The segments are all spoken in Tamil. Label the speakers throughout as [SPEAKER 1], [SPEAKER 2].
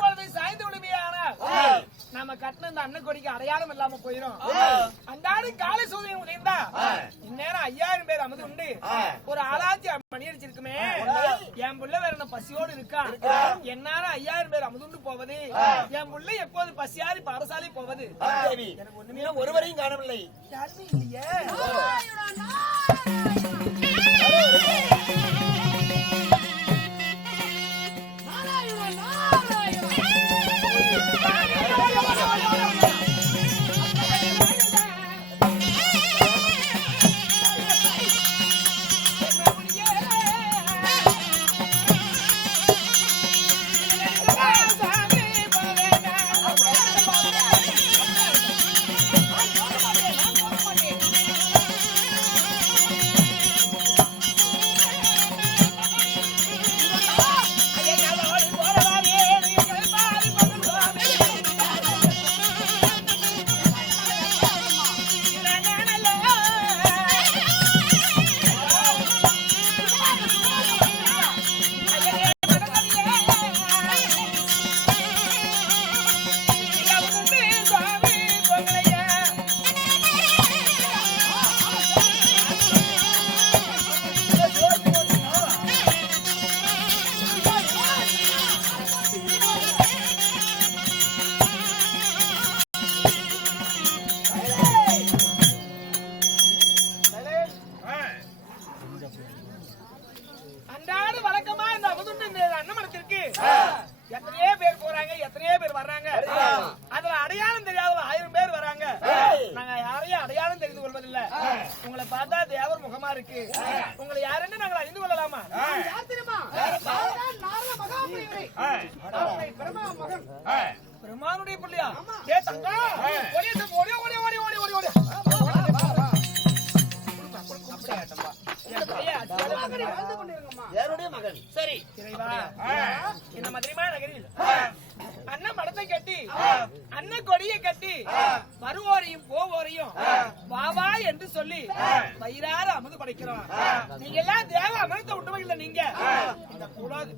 [SPEAKER 1] பொழுது சாய்ந்து விடுமையானால் நாம கட்டின இந்த அண்ணன் கொடிக்கு அடையாளம் இல்லாம போயிடும் அந்த ஆடு காலை சூரியன் உதயந்தா இந்நேரம் ஐயாயிரம் பேர் அமது உண்டு. ஒரு ஆளாத்தி மணி அடிச்சிருக்குமே என் புள்ள வேற என்ன பசியோடு இருக்கா? என்னால ஐயாயிரம் பேர் அமுதுண்டு போவது. என் புள்ள எப்போது பசியாரி பாரசாலை போவது?
[SPEAKER 2] எனக்கு ஒண்ணுமே ஒருவரையும் காணவில்லை.
[SPEAKER 1] யாருமே இல்லையே. விருந்து படைக்கிறோம் நீங்க எல்லாம் தேவ அமிர்த இல்ல நீங்க. இந்த கூடாது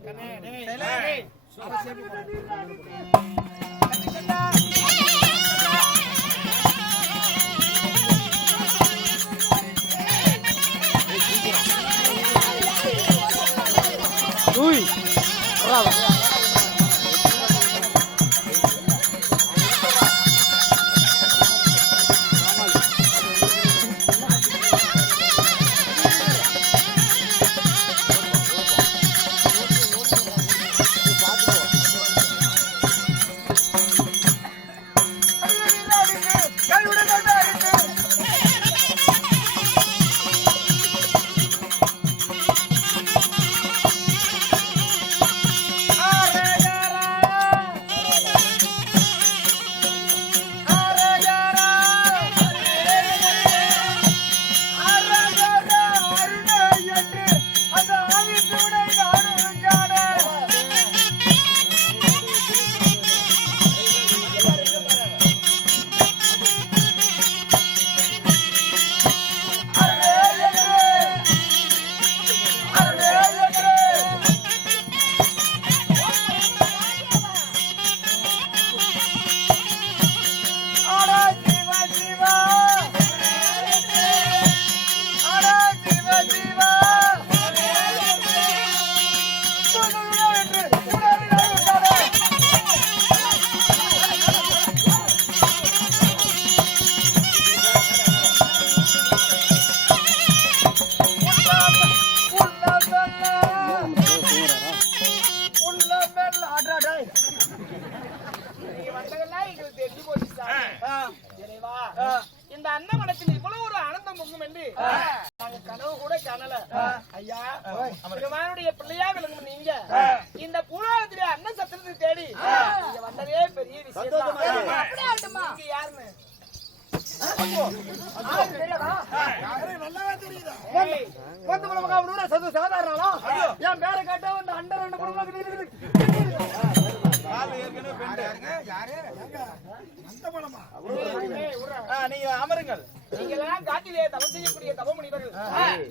[SPEAKER 1] நீங்க
[SPEAKER 2] அமருங்கள்.
[SPEAKER 1] நீங்களாம் காட்டிலே தவம் செய்யக்கூடிய தவ முனிவர்கள்.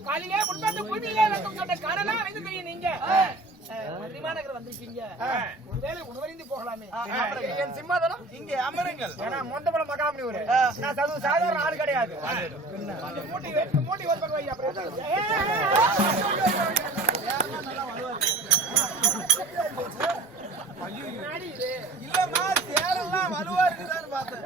[SPEAKER 1] காலிலே முன்பாட்டு பூமியிலே விளக்கம் கண்ட கடலா அறிந்து தெரியும் நீங்க. மதிமாநகர் வந்திருக்கீங்க. ஒருவேளை உணவறிந்து போகலாமே.
[SPEAKER 2] என் சிம்மாதனம்
[SPEAKER 3] இங்க அமருங்கள்.
[SPEAKER 2] ஏன்னா மொந்தபுரம் மகாமணி ஒரு நான் ஆள் கிடையாது.
[SPEAKER 1] மூட்டி மூட்டி ஒரு
[SPEAKER 3] இல்லம்மா சேரெல்லாம் வலுவா இருக்குதான்னு பார்த்தேன்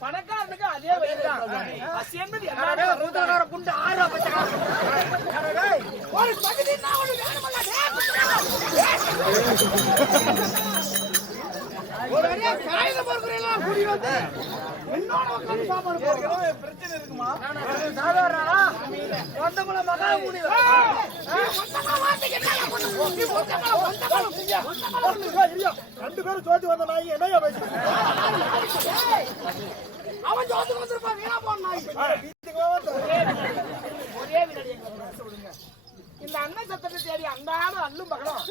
[SPEAKER 1] பணக்காரனுக்கு அதே வயிறு தான். பசி என்பது எல்லாரும்
[SPEAKER 2] புண்டு ஆறு. ஒரு பகுதி நான்
[SPEAKER 3] பிரச்சனை இருக்குமா
[SPEAKER 2] சாதாரணா ஒந்தமல மகா முனி ரெண்டு பேரும் சோத்து வந்த நாய் என்னையா பேசுறீங்க அவன் சோத்து வந்திருப்பான் வீணா போன நாய்? வீட்டுக்கு
[SPEAKER 1] ஒரே வினாடி விடுங்க இந்த அண்ணன் சத்தத்தை தேடி அந்தாலும் அல்லும் பகலும்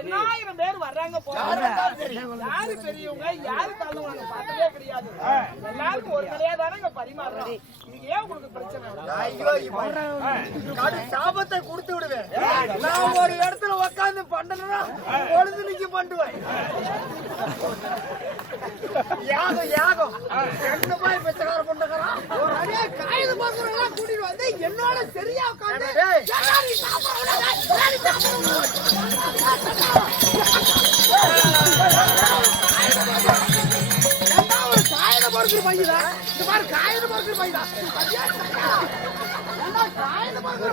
[SPEAKER 1] எண்ணாயிரம் பேர் வர்றாங்க போறாங்க யாரு பெரியவங்க யாரு தள்ளுவாங்க பார்த்ததே கிடையாது எல்லாருக்கும் ஒரு நிலையா தானே பரிமாறுறோம். இதுக்கு ஏன் உங்களுக்கு பிரச்சனை
[SPEAKER 2] ஐயோ இவன் கடு சாபத்தை கொடுத்து விடுவேன். நான் ஒரு இடத்துல உட்கார்ந்து பண்ணனா பொழுது நிக்க பண்ணுவேன் யாகம் யாகம். எங்க போய் பிச்சைக்கார பண்ணுறான் அப்படியே காகித பார்க்கறவங்க எல்லாம் கூட்டிட்டு வந்து என்னோட சரியா உட்கார்ந்து
[SPEAKER 3] டேய்.
[SPEAKER 2] பையனா? இந்த மாதிரி காகித பொறுக்கிற பையனா? ஐயா, சக்கா.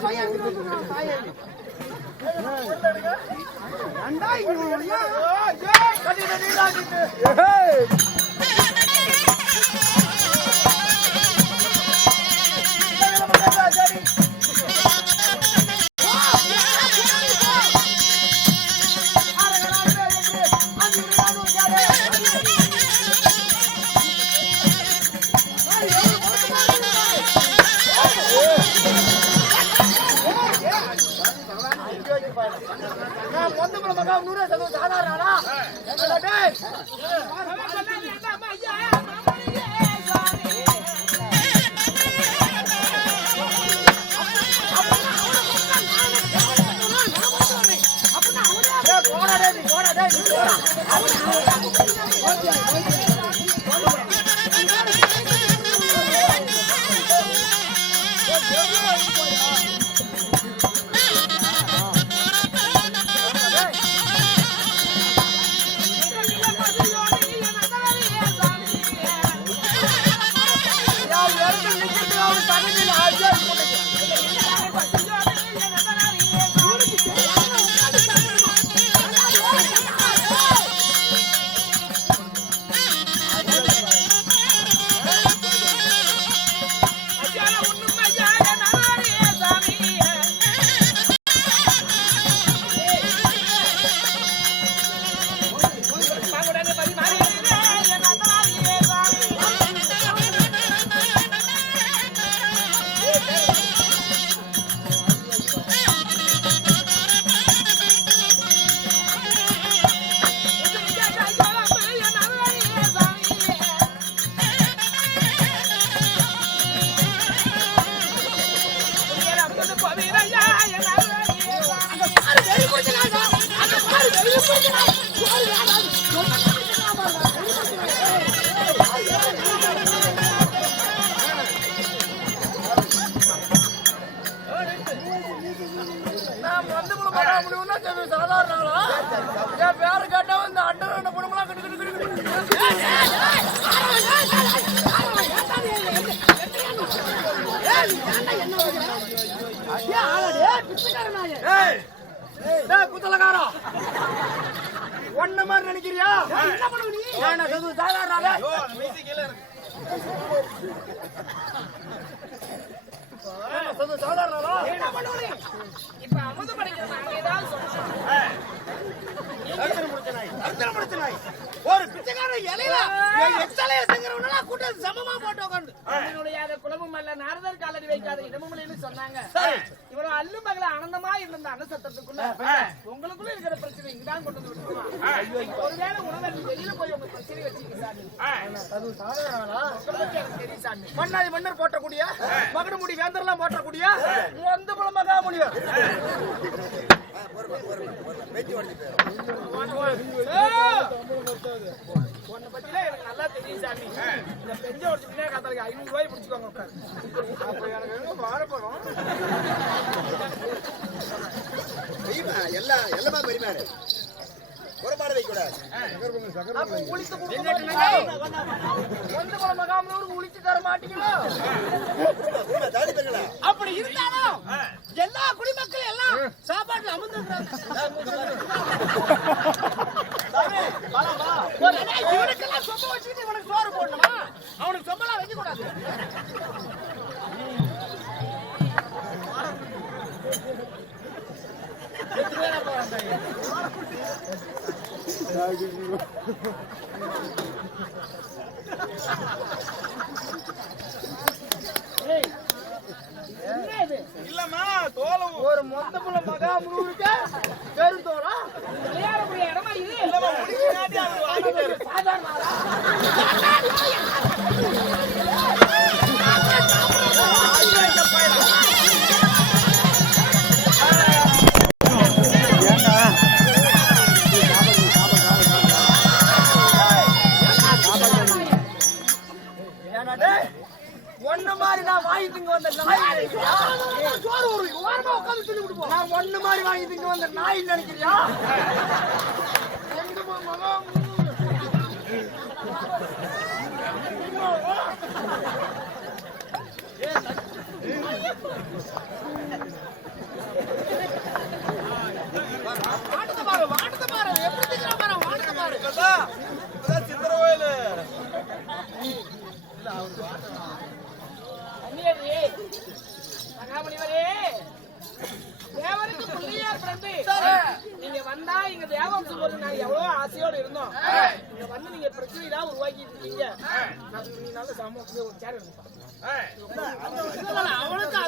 [SPEAKER 2] பையன் எங்கிட்டு நான் வந்து கூட பண்ண சாதாரணங்களா என் பேரு கேட்டவன் இந்த அண்டர் ரெண்டு குடும்பம்லாம் கிட்டு கிட்டு கிட்டு கிட்டு ஏய் டேய் குத்தலகாரா ஒண்ணு மாதிரி நினைக்கிறியா? என்ன பண்ணுவ நீ? ஏன்னா இது சாதாரண
[SPEAKER 3] ஐயோ, அந்த மீசி கீழே இருக்கு.
[SPEAKER 2] சாதாரணா
[SPEAKER 1] என்ன பண்ணுவ நீ? இப்ப அமுது படைக்கிற நாங்க ஏதாவது சொன்னா
[SPEAKER 2] அர்த்தம் முடிச்ச நாய். முடிச்ச நாய். ஒரு பிச்சைக்காரன் இலையில எச்சலையில செங்கிறவனெல்லாம் கூட்டம் சமமா போட்டு உட்காந்து
[SPEAKER 1] என்னுடைய அந்த குலமும் அல்ல நாரதர் காலடி வைக்காத இடமும் இல்லைன்னு சொன்னாங்க. இவரும் அல்லு மகள ஆனந்தமா இருந்த அந்த அன்னசத்திரத்துக்குள்ள உங்களுக்குள்ள இருக்கிற பிரச்சனை இங்கதான் கொண்டு வந்து விட்டுருவான் ஒருவேளை உணவை வெளியில போய் உங்க பிரச்சனை வச்சுக்க சாமி.
[SPEAKER 2] மன்னாதி மன்னர் போட்டக்கூடிய மகனமுடி வேந்தர்லாம் போட்டக்கூடிய மொந்த புல மகா முடியும்
[SPEAKER 1] உன்னை பத்திலாம் எனக்கு நல்லா தெரியும் சாமி இந்த பெஞ்ச ஒரு பின்னாடி காத்தாளுக்கு ஐநூறு ரூபாய் பிடிச்சுக்கோங்க உட்காரு
[SPEAKER 2] அப்ப எனக்கு எங்க வாழப்படும்
[SPEAKER 4] எல்லாம் எல்லாமே பரிமாறு குறைபாடு வைக்கூடாது.
[SPEAKER 2] அப்ப உளித்து கொடுக்க மொந்த புல மகாமனூருக்கு உளிச்சு தர மாட்டீங்களோ?
[SPEAKER 4] தாடி பெண்களா
[SPEAKER 2] அப்படி இருந்தாலும் எல்லா குடிமக்களும் எல்லாம் சாப்பாட்டுல அமர்ந்துருக்காங்க இவனுக்கெல்லாம் சொம்ப வச்சுட்டு இவனுக்கு சோறு போடணுமா? அவனுக்கு சொம்பெல்லாம் வைக்க கூடாது
[SPEAKER 3] இல்லம்மா தோலம்.
[SPEAKER 2] ஒரு மொத்த புள்ள மகாமுனுக்கு பெருந்தோளா
[SPEAKER 1] விளையாடக்கூடிய இடமா இது
[SPEAKER 3] இல்லம்மா வாங்கிட்டாரு
[SPEAKER 1] சாதாரண தேவருக்கு பிள்ளையார் பிறந்து, நீங்க வந்தா இங்க தேவம் சொல்வது நாங்க எவ்வளவு ஆசையோடு இருந்தோம் இங்க வந்து நீங்க பிரச்சனை எல்லாம் உருவாக்கிட்டு இருக்கீங்க நீ நல்ல சமூகத்துல ஒரு சேர் எடுப்பா
[SPEAKER 2] அவனுக்கு.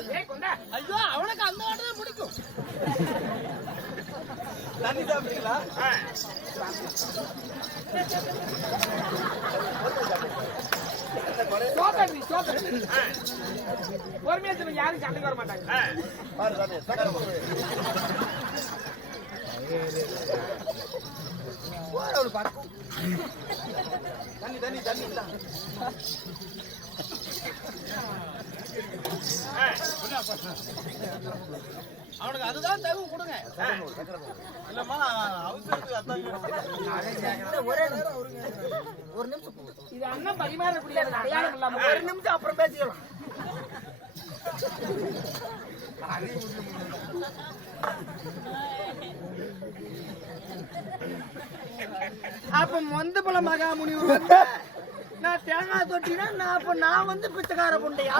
[SPEAKER 2] ஐயோ அவனுக்கு அந்த ஆட்டு தான் பிடிக்கும்
[SPEAKER 3] தண்ணி
[SPEAKER 1] சோத்தடி. பொறுமையா சொல்லுங்க, யாரும் சண்டைக்கு வர மாட்டாங்க
[SPEAKER 3] தண்ணி தண்ணி தண்ணி
[SPEAKER 2] அவனுக்கு அதுதான் தகு கொடுங்க.
[SPEAKER 3] இல்லம்மா அவசரத்துக்கு அதான்
[SPEAKER 2] ஒரு நிமிஷம்
[SPEAKER 1] இது அண்ணன் பரிமாறக்கூடிய அடையாளம் இல்லாம
[SPEAKER 2] ஒரு நிமிஷம் அப்புறம் பேசிக்கலாம். அப்ப மொந்த பல மகாமுனி வந்து நான் தேங்காய் தொட்டினா நான் அப்ப நான் வந்து பிச்சைக்கார புண்டையா?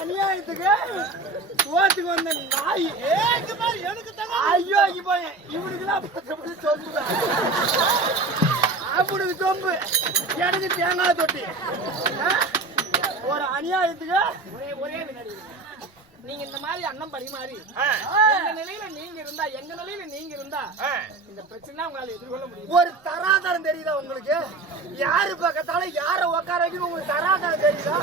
[SPEAKER 2] அநியாயத்துக்கு ஓட்டுக்கு வந்த நாய். ஐயோ இப்போ இவனுக்குலாம் சொல்லுவேன் அப்படி சொம்பு. எனக்கு தேங்காய் தொட்டி? ஒரு அநியாயத்துக்கு
[SPEAKER 1] ஒரே ஒரே நீங்க இந்த மாதிரி அண்ணன் பரிமாறி எங்க நிலையில நீங்க இருந்தா எங்க நிலையில நீங்க இருந்தா இந்த பிரச்சனை உங்களால எதிர்கொள்ள முடியும்?
[SPEAKER 2] ஒரு தராதரம் தெரியுதா உங்களுக்கு? யாரு பக்கத்தால யார உட்கார வைக்கணும் உங்களுக்கு தராதரம் தெரியுதா?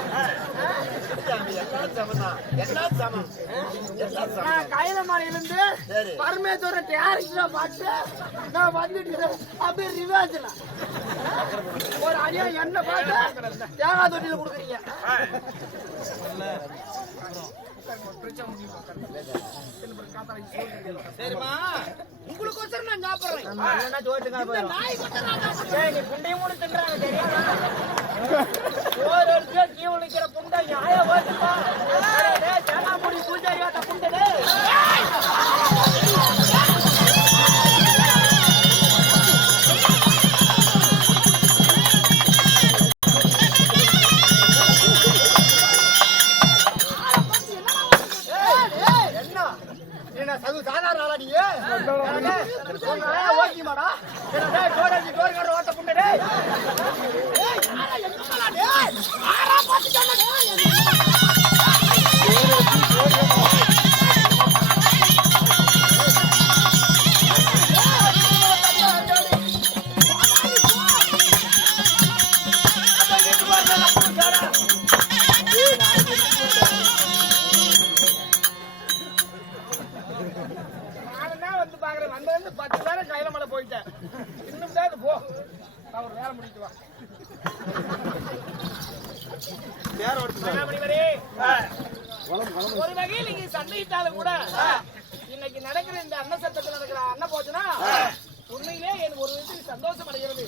[SPEAKER 2] நான் கைலமலையிலிருந்து
[SPEAKER 4] சரி.
[SPEAKER 2] பரமேஸ்வரன் டேரக்டரா பார்த்து நான் வந்துட்டு அப்படியே ரிவாஜ்ல ஒரு அநியாயம் என்ன பார்த்து தேங்காய் தொட்டியில கொடுக்குறீங்க.
[SPEAKER 3] சரிம்மா.
[SPEAKER 2] உங்களுக்கு ஒருத்தர் நான் சாப்பிடுறேன். நான் சாப்பிடுறேன்.
[SPEAKER 1] நீ புண்டையும் கூட தின்றாங்க தெரியாதா புண்டை தேங்காய் பூஜை ஒரு வகையில் நீங்க சண்டையிட்டாலும் கூட இன்னைக்கு நடக்கிற இந்த அன்ன சட்டத்தில் நடக்கிற அன்ன போச்சுன்னா உண்மையிலே எனக்கு ஒரு விஷயத்துக்கு சந்தோஷம் அடைகிறது.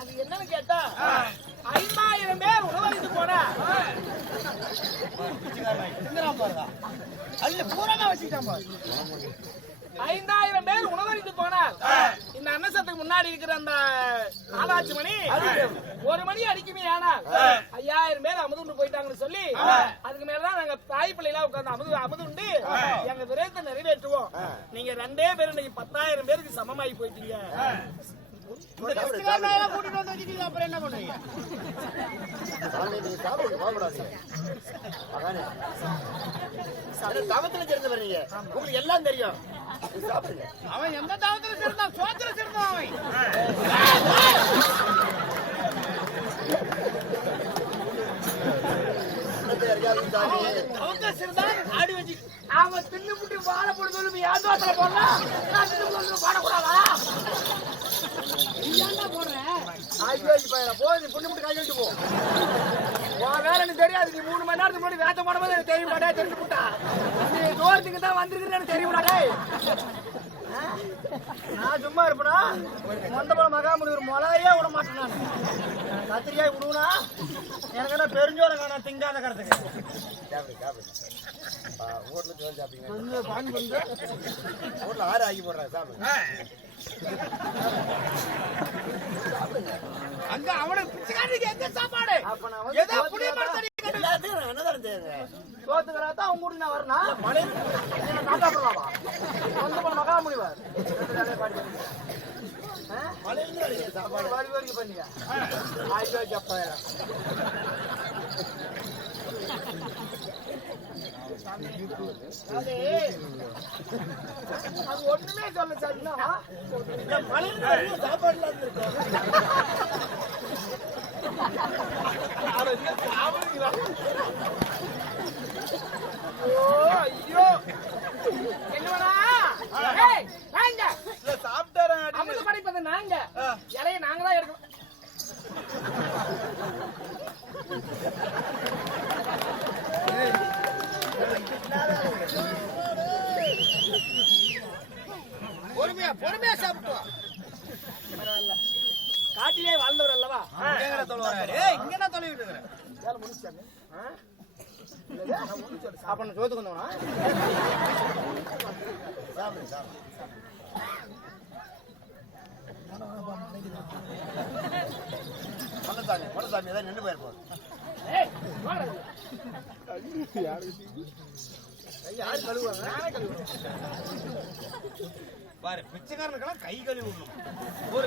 [SPEAKER 1] அது என்னன்னு கேட்டா ஐந்தாயிரம் பேர் உணவளித்து போனா
[SPEAKER 2] அல்ல பூராமா வச்சுக்கிட்டான் பாரு.
[SPEAKER 1] ஐந்தாயிரம் பேர் உணவளித்து போனால் இந்த அன்னசத்துக்கு முன்னாடி இருக்கிற அந்த நாலாச்சு மணி ஒரு மணி அடிக்குமே ஆனால் ஐயாயிரம் பேர் அமுதுண்டு போயிட்டாங்கன்னு சொல்லி அதுக்கு மேலதான் நாங்க தாய் பிள்ளைலாம் உட்கார்ந்து அமுது அமுதுண்டு எங்க விரயத்தை நிறைவேற்றுவோம். நீங்க ரெண்டே பேர் இன்னைக்கு பத்தாயிரம் பேருக்கு சமமாயி போயிட்டீங்க.
[SPEAKER 2] கூட்டிட்டு வந்து வச்சுட்டீங்க அப்புறம் என்ன பண்ணுவீங்க?
[SPEAKER 4] சாப்பிடுங்க கோபப்படாதீங்க அதானே? அது தவத்துல சேர்ந்து வர்றீங்க உங்களுக்கு எல்லாம் தெரியும். சாப்பிடுங்க.
[SPEAKER 2] அவன் எந்த தாவத்துல சேர்ந்தான் சோத்துல சேர்ந்தான் அவன்? அவங்க சேர்ந்தான் அவன் தின்னு முட்டி வாழ போட்டு சொல்லி போடலாம் நான் தின்னு போட்டு வாழக்கூடாதா? நீ ஏன்டா போடுற? ஐயோ இப்ப போ நீ புண்ணு போ. உன் வேலை எனக்கு தெரியாது. நீ மூணு மணி நேரத்துக்கு முன்னாடி வேத்த போடும்போது எனக்கு தெரிய மாட்டா தெரிஞ்சு புட்டா நீ தூரத்துக்கு தான் வந்திருக்கிறேன்னு எனக்கு தெரிய நான் சும்மா இருப்பேனா? மொந்தபலம் மகாமுனிவர் மொளையே விட மாட்டேன் நான். கத்திரிக்காய் விடுவனா எனக்கு என்ன பெருஞ்சோரம் காணா திங்காத கருத்துக்கு?
[SPEAKER 4] சாப்பிடு சாப்பிடு ஆ, ஹோட்டலுக்கு சோறு சாப்பிட்டீங்க
[SPEAKER 2] கொஞ்சம் பாஞ்சு வந்து
[SPEAKER 4] ஹோட்டல் ஆறு ஆக்கி போடுறேன் சாப்பிடுங்க
[SPEAKER 2] அங்க அவனுக்கு பிச்சைக்காரனுக்கு எங்க சாப்பாடு?
[SPEAKER 4] நான்
[SPEAKER 2] ஏதோ புளிய
[SPEAKER 4] நான் என்னதான் செய்யுங்க
[SPEAKER 2] சோத்துக்கிறா தான் உங்க கூட நான் வரணும் மழை தாத்தா பண்ணலாமா
[SPEAKER 4] வரீங்க சாப்பாடு
[SPEAKER 2] வரி வரைக்கும் பண்ணீங்க. ஐயோ ஜப்பாயிரம் அது ஒண்ணுமே சொல்ல சார் இன்னும்
[SPEAKER 4] மலையிலிருந்து வரீங்க சாப்பாடு இல்லாம இருக்கும்
[SPEAKER 2] ஐயோ ஐயோ என்னடா ஏய் வாங்க
[SPEAKER 3] இல்ல சாப்பிட்டாரன்
[SPEAKER 2] அமிர்த படைப்பது நாங்க. இலைய நாங்க தான் எடுக்கணும் பொறுமையா பொறுமையா சாப்பிட்டு வா. காட்டிலே வாழ்ந்தவர் அல்லவா
[SPEAKER 3] எங்கடா தொழுவாரு ஏய் இங்க என்ன தொலைவிட்டு இருக்கிற
[SPEAKER 2] வேலை முடிச்சாங்க அப்ப நான் சோத்துக்கு வந்தவனா?
[SPEAKER 4] சாப்பிடு சாப்பிடு நின்று போயிருப்போம்
[SPEAKER 2] யாரு கழுவுவாங்க
[SPEAKER 3] பாரு பிச்சைக்காரனுக்கெல்லாம் கை கழுவி விடணும் ஒரு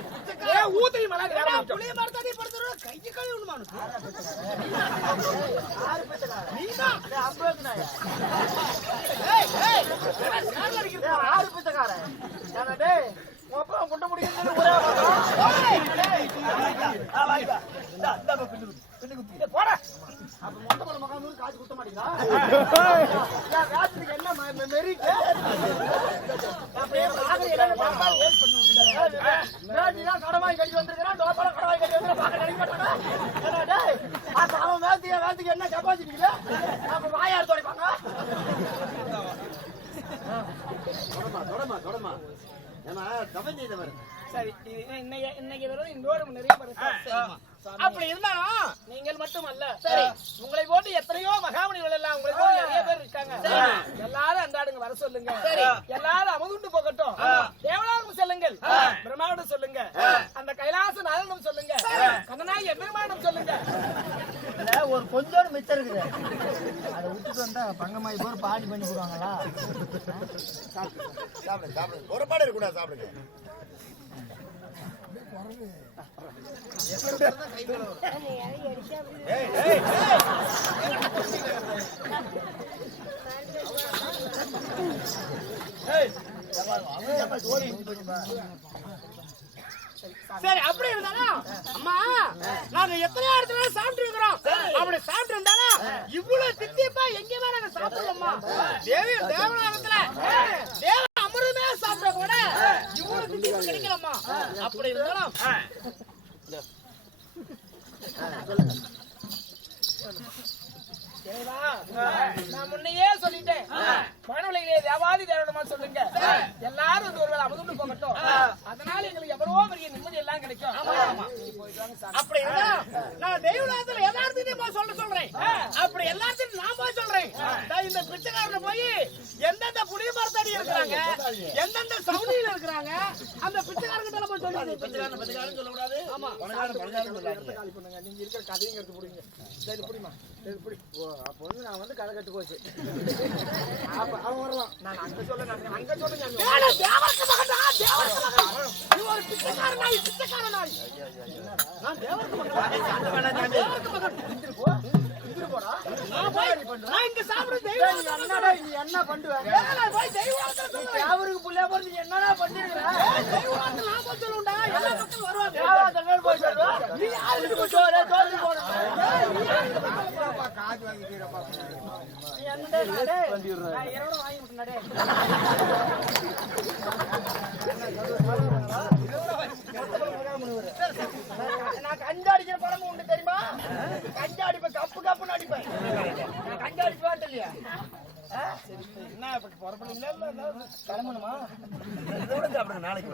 [SPEAKER 2] ஏ ஊத்தலி மலை புளிய மரத்தடி படுத்துறோ கை ஏய் ஏய் சார் அடிக்கிறது ஆறு பிச்சைக்காரன் மொப்ப முட்ட முடியுது ஒரே போட அப்ப மொட்டை பழம் காசு குத்த மாட்டீங்களா? வேசத்துக்கு என்ன மெ- மெரிட் அப்படியே கடமாய் கட்டி வந்திருக்கிறான் டோப்பல கடமாய் கட்டி வந்து பார்க்க நினைக்க மாட்டானா அப்ப அவன் வேத்துக்கு வேத்துக்கு என்ன கெப்பாசிட்டி இல்ல அப்ப வாயார் துடைப்பாங்க
[SPEAKER 4] தொடமா தொடமா தொடமா. ஏன்னா தவம் செய்தவர்
[SPEAKER 2] சரி. இன்னைக்கு இன்னைக்கு விரதம் இன்னொரு நிறைய பரிசு அப்படி இருந்தாலும் நீங்கள் மட்டும் அல்ல சரி உங்களை போட்டு எத்தனையோ மகாமணிகள் எல்லாம் உங்களை போட்டு நிறைய பேர் இருக்காங்க. எல்லாரும் அன்றாடுங்க வர சொல்லுங்க. எல்லாரும் அமுதுண்டு போகட்டும். தேவலாகம் சொல்லுங்கள். பிரம்மாவிடம் சொல்லுங்க. அந்த கைலாச நாதனம் சொல்லுங்க. கண்ணனாய் எம்பெருமானிடம் சொல்லுங்க.
[SPEAKER 5] ஒரு கொஞ்சோடு மிச்சம் இருக்குது. அதை விட்டுட்டு வந்தா பங்கமாயி போற பாடி பண்ணி போடுவாங்களா?
[SPEAKER 4] சாப்பிடுங்க சாப்பிடுங்க குறைபாடு இருக்கக்கூடாது சாப்பிடுங்க.
[SPEAKER 2] சரி அப்படி இருந்தாலும் அம்மா நாங்க எத்தனை இடத்துல சாப்பிட்டு இருக்கிறோம் அப்படி சாப்பிட்டு இருந்தாலும் இவ்வளவு தித்திப்பா எங்கேயுமே நாங்க சாப்பிடலம்மா. தேவி தேவநாதத்துல தேவ அமிர்தமே சாப்பிட கூட கிடைக்கலம்மா. அப்படி இருந்தாலும் நான் முன்னையே சொல்லிட்டேன். மனநிலையிலே தேவாதி தேவனமா சொல்லுங்க எல்லாரும் வந்து ஒருவேளை அமுதுண்டு போகட்டும். அதனால எங்களுக்கு எவ்வளவோ பெரிய நிம்மதி எல்லாம் கிடைக்கும். நான் தெய்வநாதத்துல எல்லாத்தையும் போய் சொல்ல சொல்றேன். அப்படி எல்லாத்தையும் நான் போய் சொல்றேன். நான் இந்த பிச்சைக்காரன போய் எந்தெந்த புளிய மரத்தடி இருக்கிறாங்க எந்தெந்த சவுனியில இருக்கிறாங்க அந்த பிச்சைக்காரங்க போய் சொல்லி
[SPEAKER 4] பச்சைக்காரன் பச்சைக்காரன் சொல்லக்கூடாது.
[SPEAKER 2] ஆமா.
[SPEAKER 4] பணக்காரன் பணக்காரன் சொல்லாதீங்க
[SPEAKER 2] காலி பண்ணுங்க. நீங்க இருக்கிற கதையும் எடுத்து புடிங்க. சரி புடிமா சரி புடி
[SPEAKER 5] ஓ அப்போ வந்து நான் வந்து கதை கட்டு போச்சு
[SPEAKER 2] அப்ப அவன் வருவான். நான் அங்க சொல்ல நான் அங்க சொல்ல தேவருக்கு மகன் நீ ஒரு பிச்சைக்காரன் நாய் பிச்சைக்காரன் நாய் நான் தேவருக்கு மகன். தேவருக்கு மகன். நான் இங்க தெய்வம் என்னடா நீ என்ன பண்ணுவ போய் சொல்ல புள்ளைய நீ என்னடா பண்ணிருக்கற? தெய்வத்துல நான் போய் சொல்லுடா எல்லா மக்களும் வருவாங்க தேவத்துல போய். சொல்லுவா? நீ யாருக்கு போய் சொல்ல தோல்வி போடணும் என்னடா டேய் நான் இரவோட வாங்கி விட்டேன்டா டேய். நான்
[SPEAKER 4] கஞ்சா அடிக்கிற பழமும் உண்டு தெரியுமா? கஞ்சா அடிப்பேன்
[SPEAKER 6] கப்பு
[SPEAKER 2] கப்புன்னு அடிப்பேன். நான் கஞ்சா இல்லையா?
[SPEAKER 3] என்ன இப்ப புறப்படுங்களா
[SPEAKER 4] இல்ல கிளம்பணுமா?
[SPEAKER 3] நாளைக்கு